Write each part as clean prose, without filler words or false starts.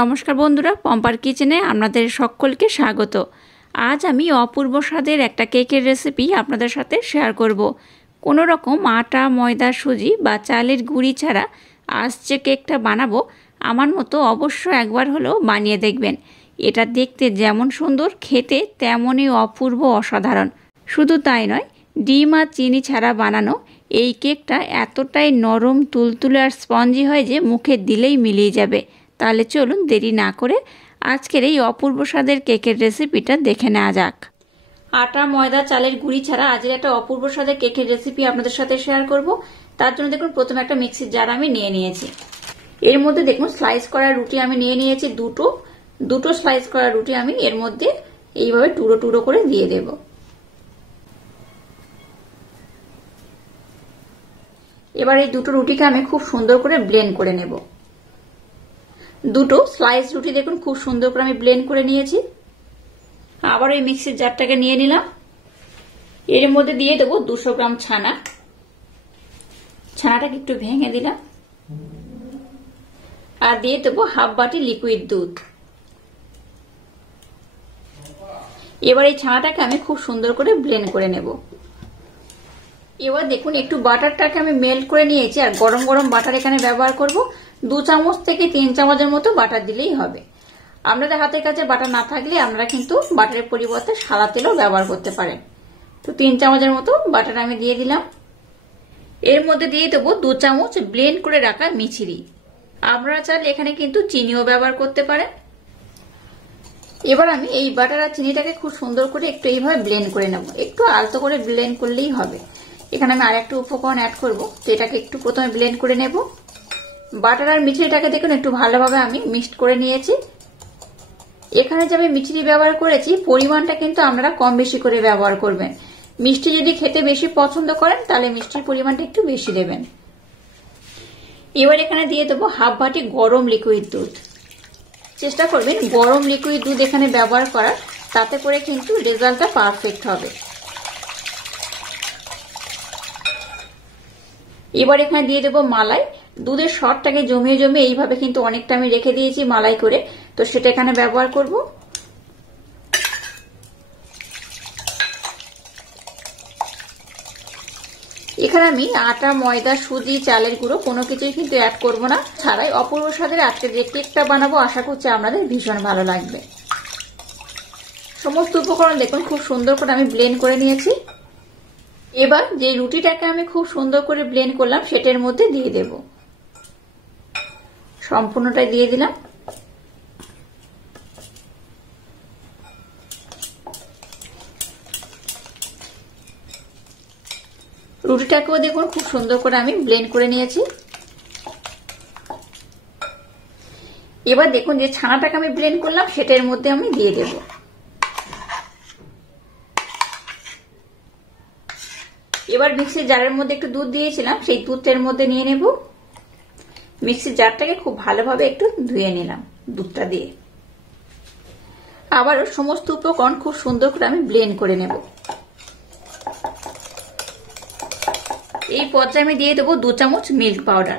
নমস্কার বন্ধুরা, পম্পার কিচেনে আপনাদের সকলকে স্বাগত। আজ আমি অপূর্ব স্বাদের একটা কেকের রেসিপি আপনাদের সাথে শেয়ার করব। কোনো রকম আটা, ময়দা, সুজি বা চালের গুঁড়ি ছাড়া আজ যে কেকটা বানাবো, আমার মতো অবশ্য একবার হলেও বানিয়ে দেখবেন। এটা দেখতে যেমন সুন্দর, খেতে তেমনই অপূর্ব অসাধারণ। শুধু তাই নয়, ডিম আর চিনি ছাড়া বানানো এই কেকটা এতটাই নরম, তুলতুলে আর স্পঞ্জি হয় যে মুখে দিলেই মিলিয়ে যাবে। তাহলে চলুন দেরি না করে আজকের এই অপূর্ব স্বাদের কেকের রেসিপিটা দেখে নেওয়া যাক। আটা, ময়দা, চালের গুঁড়ি ছাড়া আজকের একটা অপূর্ব স্বাদের কেকের রেসিপি আপনাদের সাথে শেয়ার করব। তার জন্য দেখুন, প্রথমে একটা মিক্সির জার আমি নিয়ে নিয়েছি। এর মধ্যে দেখুন স্লাইস করা রুটি আমি নিয়ে নিয়েছি। দুটো স্লাইস করা রুটি আমি এর মধ্যে এইভাবে টুকরো টুকরো করে দিয়ে দেব। এবার এই দুটো রুটিকে আমি খুব সুন্দর করে ব্লেন্ড করে নেব। দুটো স্লাইস রুটি দেখুন খুব সুন্দর করে আমি ব্লেন্ড করে নিয়েছি। আবার এই মিক্সির জারটাকে নিয়ে নিলাম। এর মধ্যে দিয়ে দেবো 200 গ্রাম ছানা। ছানাটাকে একটু ভেঙে দিলাম। আর দিয়ে দেবো হাফ বাটি লিকুইড দুধ। এবার এই ছানাটাকে আমি খুব সুন্দর করে ব্লেন্ড করে নেব। এবার দেখুন একটু বাটারটাকে আমি মেল্ট করে নিয়েছি, আর গরম গরম বাটার এখানে ব্যবহার করব। 2 চামচ থেকে 3 চামচের মতো বাটার দিলেই হবে। আপনাদের হাতের কাছে বাটার না থাকলে আপনারা কিন্তু বাটারের পরিবর্তে সাদা তেলও ব্যবহার করতে পারেন। তো 3 চামচের মতো বাটার আমি দিয়ে দিলাম। এর মধ্যে দিয়ে দেবো 2 চামচ ব্লেন্ড করে রাখা মিছরি। আপনারা চাইলে এখানে কিন্তু চিনিও ব্যবহার করতে পারেন। এবার আমি এই বাটার আর চিনিটাকে খুব সুন্দর করে একটু এইভাবে ব্লেন্ড করে নেব। একটু আলতো করে ব্লেন্ড করলেই হবে। এখানে আমি আর একটু উপকরণ অ্যাড করব, তো এটাকে একটু প্রথমে ব্লেন্ড করে নেব। বাটার আর মিছরিটাকে দেখুন একটু ভালোভাবে আমি মিক্সড করে নিয়েছি। এখানে যে আমি মিছরি ব্যবহার করেছি, পরিমাণটা কিন্তু আপনারা কম বেশি করে ব্যবহার করবেন। মিষ্টি যদি খেতে বেশি পছন্দ করেন তাহলে মিষ্টির পরিমাণটা একটু বেশি দেবেন। এবার এখানে দিয়ে দেবো হাফ বাটি গরম লিকুইড দুধ। চেষ্টা করবেন গরম লিকুইড দুধ এখানে ব্যবহার করার, তাতে করে কিন্তু রেজাল্টটা পারফেক্ট হবে। এবার এখানে দিয়ে দেবো মালাই। দুধের সরটাকে জমিয়ে জমিয়ে এইভাবে কিন্তু অনেকটা আমি রেখে দিয়েছি মালাই করে, তো সেটা এখানে ব্যবহার করব। এখানে আমি আটা, ময়দা, সুজি, চালের গুঁড়ো কোনো কিছুই কিন্তু অ্যাড করব না। ছাড়াই অপূর্ব স্বাদের আজকে যে কেকটা বানাবো আশা করছি আপনাদের ভীষণ ভালো লাগবে। সমস্ত উপকরণ দেখুন খুব সুন্দর করে আমি ব্লেন্ড করে নিয়েছি। এবার যে রুটিটাকে আমি খুব সুন্দর করে ব্লেন্ড করলাম সেটার মধ্যে দিয়ে দেব। সম্পূর্ণটাই দিয়ে দিলাম। রুটিটাকেও দেখুন খুব সুন্দর করে আমি ব্লেন্ড করে নিয়েছি। এবার দেখুন যে ছানাটাকে আমি ব্লেন্ড করলাম সেটার মধ্যে আমি দিয়ে দেব। এবার মিক্সির জারের মধ্যে একটু দুধ দিয়েছিলাম, সেই দুধটার মধ্যে নিয়ে নেব। মিক্সির জারটাকে খুব ভালোভাবে একটু ধুয়ে নিলাম দুধটা দিয়ে। আবারও সমস্ত উপকরণ খুব সুন্দর করে আমি ব্লেন্ড করে নেব। এই পর্যায়ে আমি দিয়ে দেবো 2 চামচ মিল্ক পাউডার।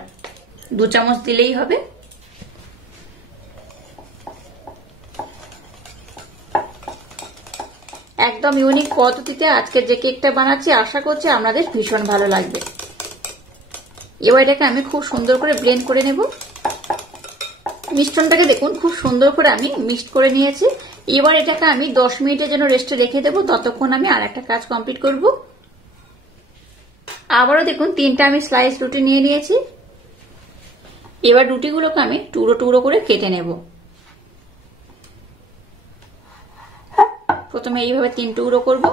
2 চামচ দিলেই হবে। একদম ইউনিক পদ্ধতিতে আজকের যে কেকটা বানাচ্ছি আশা করছি আপনাদের ভীষণ ভালো লাগবে। এবার এটাকে আমি খুব সুন্দর করে ব্লেন্ড করে নেব। মিশ্রণটাকে দেখুন খুব সুন্দর করে আমি মিক্সড করে নিয়েছি। এবার এটাকে আমি 10 মিনিটের জন্য রেস্টে রেখে দেবো। ততক্ষণ আমি আর একটা কাজ কমপ্লিট করব। আবারও দেখুন 3টা আমি স্লাইস রুটি নিয়ে নিয়েছি। এবার রুটিগুলোকে আমি টুকরো টুকরো করে কেটে নেব। প্রথমে এইভাবে 3 টুকরো করব।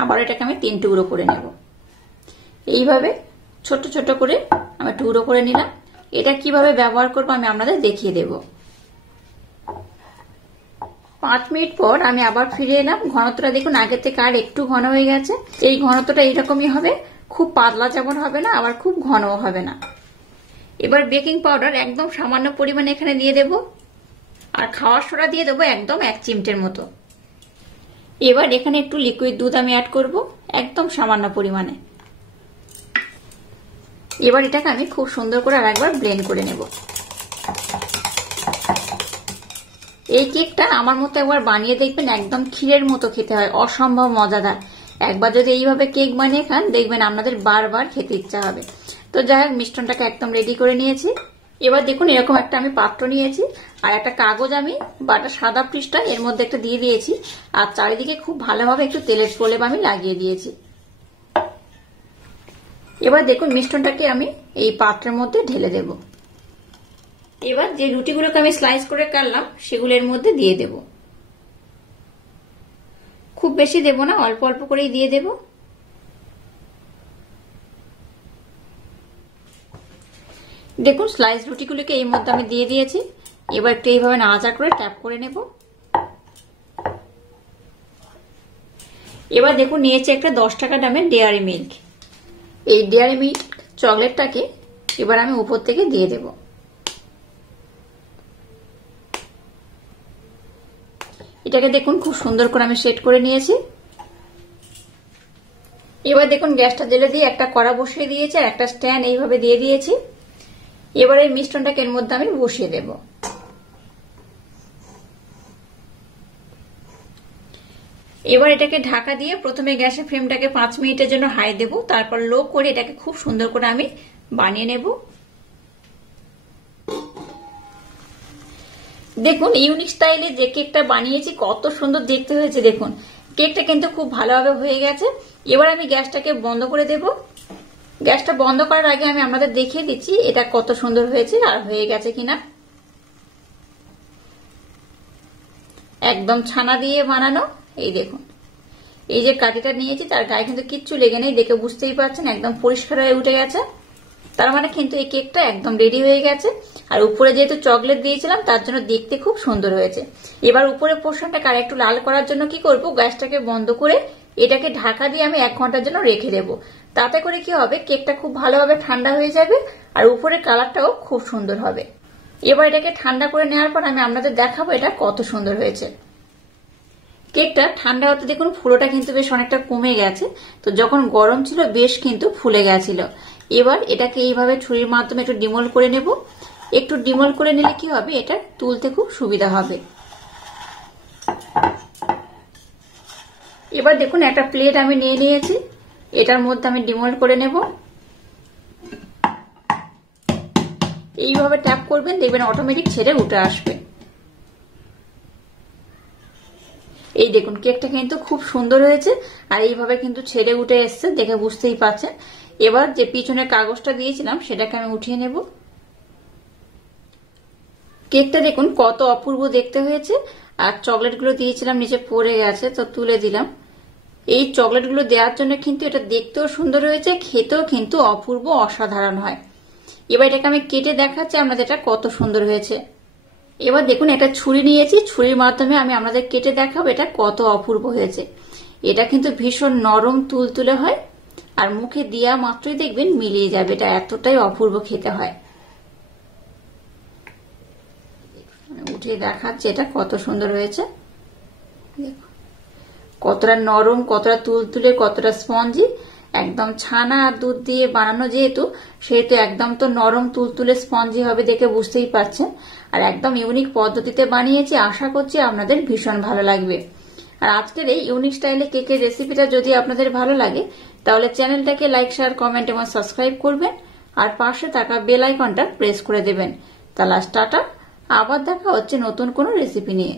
আবার এটাকে আমি 3 টুকরো করে নেব। এইভাবে ছোট ছোট করে আমি টুকরো করে নিলাম। এটা কিভাবে ব্যবহার করব আমি আপনাদের দেখিয়ে দেব। 5 মিনিট পর আমি আবার ফিরে এলাম। ঘনত্বটা দেখুন আগের থেকে আর একটু ঘন হয়ে গেছে। এই ঘনত্বটা এইরকমই হবে, খুব পাতলা যেমন হবে না, আবার খুব ঘনও হবে না। এবার বেকিং পাউডার একদম সামান্য পরিমাণে এখানে দিয়ে দেব, আর খাওয়ার সোডা দিয়ে দেবো একদম 1 চিমটের মতো। এবার এখানে একটু লিকুইড দুধ আমি অ্যাড করব, একদম সামান্য পরিমাণে। এবার এটাকে আমি খুব সুন্দর করে আরেকবার ব্লেন্ড করে নেব। এই কেকটা আমার মতো একবার বানিয়ে দেখবেন, একদম ক্ষীরের মতো খেতে হয়, অসম্ভব মজাদার। একবার যদি এইভাবে কেক বানিয়ে খান দেখবেন আপনাদের বারবার খেতে ইচ্ছা হবে। তো যাই হোক, মিষ্টনটাকে একদম রেডি করে নিয়েছি। এবার দেখুন এরকম একটা আমি পাত্র নিয়েছি, আর একটা কাগজ আমি বাটা সাদা পৃষ্ঠা এর মধ্যে একটা দিয়ে দিয়েছি, আর চারিদিকে খুব ভালোভাবে একটু তেলের প্রলেপ আমি লাগিয়ে দিয়েছি। এবার দেখুন মিষ্টনটাকে আমি এই পাত্রের মধ্যে ঢেলে দেব। এবার যে রুটিগুলোকে আমি স্লাইস করে কাটলাম সেগুলো এর মধ্যে দিয়ে দেব। খুব বেশি দেব না, অল্প অল্প করেই দিয়ে দেব। দেখুন স্লাইস রুটিগুলোকে এই মধ্যে আমি দিয়ে দিয়েছি। এবার একটু এইভাবে নাড়াচাড়া করে ট্যাপ করে নেব। এবার দেখুন নিয়েছি একটা 10 টাকা দামের ডেয়ারি মিল্ক। এই ডেয়ারি মিল্ক চকলেটটাকে এবার আমি উপর থেকে দিয়ে দেব। এটাকে দেখুন খুব সুন্দর করে আমি সেট করে নিয়েছি। এবার দেখুন গ্যাসটা জ্বেলে দিয়ে একটা কড়া বসিয়ে দিয়েছি, আর একটা স্ট্যান্ড এইভাবে দিয়ে দিয়েছি। এবার এই মিশ্রণটাকে এর মধ্যে আমি বসিয়ে দেব। এবার এটাকে ঢাকা দিয়ে প্রথমে গ্যাসের ফ্লেমটাকে 5 মিনিটের জন্য হাই দেব, তারপর লো করে এটাকে খুব সুন্দর করে আমি বানিয়ে নেব। দেখুন ইউনিক স্টাইলে যে কেকটা বানিয়েছি কত সুন্দর দেখতে হয়েছে। দেখুন কেকটা কিন্তু খুব ভালোভাবে হয়ে গেছে। এবার আমি গ্যাসটাকে বন্ধ করে দেব। গ্যাসটা বন্ধ করার আগে আমি আপনাদের দেখিয়ে দিচ্ছি এটা কত সুন্দর হয়েছে আর হয়ে গেছে কিনা। একদম ছানা দিয়ে বানানো। এই দেখুন এই যে কাঠিটা নিয়েছি তার গায়ে কিন্তু কিচ্ছু লেগে নেই, দেখে বুঝতেই পারছেন একদম পরিষ্কার হয়ে উঠে গেছে। তার মানে কিন্তু এই কেকটা একদম রেডি হয়ে গেছে। আর উপরে যেহেতু চকলেট দিয়েছিলাম তার জন্য দেখতে খুব সুন্দর হয়েছে। এবার উপরে পোর্শনটাকে আর একটু লাল করার জন্য কি করব, গ্যাসটাকে বন্ধ করে এটাকে ঢাকা দিয়ে আমি 1 ঘন্টার জন্য রেখে দেব। তাতে করে কি হবে, কেকটা খুব ভালোভাবে ঠান্ডা হয়ে যাবে আর উপরের কালারটাও খুব সুন্দর হবে। এবার এটাকে ঠান্ডা করে নেওয়ার পর আমি আপনাদের দেখাবো এটা কত সুন্দর হয়েছে। কেকটা ঠান্ডা হতে দেখুন ফুলোটা কিন্তু বেশ অনেকটা কমে গেছে। তো যখন গরম ছিল বেশ কিন্তু ফুলে গেছিল। এবার এটাকে এইভাবে ছুরির মাধ্যমে একটু ডিমোল করে নেব। একটু ডিমোল করে নিলে কি হবে, এটা তুলতে খুব সুবিধা হবে। এবার দেখুন একটা প্লেট আমি নিয়ে নিয়েছি, এটার মধ্যে আমি ডিমোল করে নেব। এইভাবে ট্যাপ করবেন, দেখবেন অটোমেটিক ছেড়ে উঠে আসবে। এই দেখুন কেকটা কিন্তু খুব সুন্দর হয়েছে আর এইভাবে কিন্তু ছেড়ে উঠে এসছে, দেখে বুঝতেই পারছেন। এবার যে পিছনের কাগজটা দিয়েছিলাম সেটাকে আমি উঠিয়ে নেব। কেকটা দেখুন কত অপূর্ব দেখতে হয়েছে। আর চকলেটগুলো দিয়েছিলাম নিচে পড়ে গেছে, তো তুলে দিলাম। এই চকলেটগুলো দেওয়ার জন্য কিন্তু এটা দেখতেও সুন্দর হয়েছে, খেতেও কিন্তু অপূর্ব অসাধারণ হয়। এবার এটাকে আমি কেটে দেখাচ্ছি আপনাদের এটা কত সুন্দর হয়েছে। এবার দেখুন একটা ছুরি নিয়েছি, ছুরির মাধ্যমে আমি আপনাদের কেটে দেখাবো এটা কত অপূর্ব হয়েছে। এটা কিন্তু ভীষণ নরম তুলতুলে হয় আর মুখে দেওয়া মাত্রই দেখবেন মিলিয়ে যাবে, এটা এতটাই অপূর্ব খেতে হয়। উঠিয়ে দেখাচ্ছি এটা কত সুন্দর হয়েছে। দেখুন কতটা নরম, কতটা তুলতুলে, কতটা স্পঞ্জি। একদম ছানা আর দুধ দিয়ে বানানো যেহেতু, সেহেতু একদম তো নরম তুলতুলে স্পঞ্জি হবে, দেখে বুঝতেই পারছেন। আর একদম ইউনিক পদ্ধতিতে বানিয়েছি, আশা করছি আপনাদের ভীষণ ভালো লাগবে। আর আজকের এই ইউনিক স্টাইলে কেকের রেসিপিটা যদি আপনাদের ভালো লাগে তাহলে চ্যানেলটাকে লাইক, শেয়ার, কমেন্ট এবং সাবস্ক্রাইব করবেন আর পাশে থাকা বেল আইকনটা প্রেস করে দেবেন। তাহলে টাটা, আবার দেখা হচ্ছে নতুন কোনো রেসিপি নিয়ে।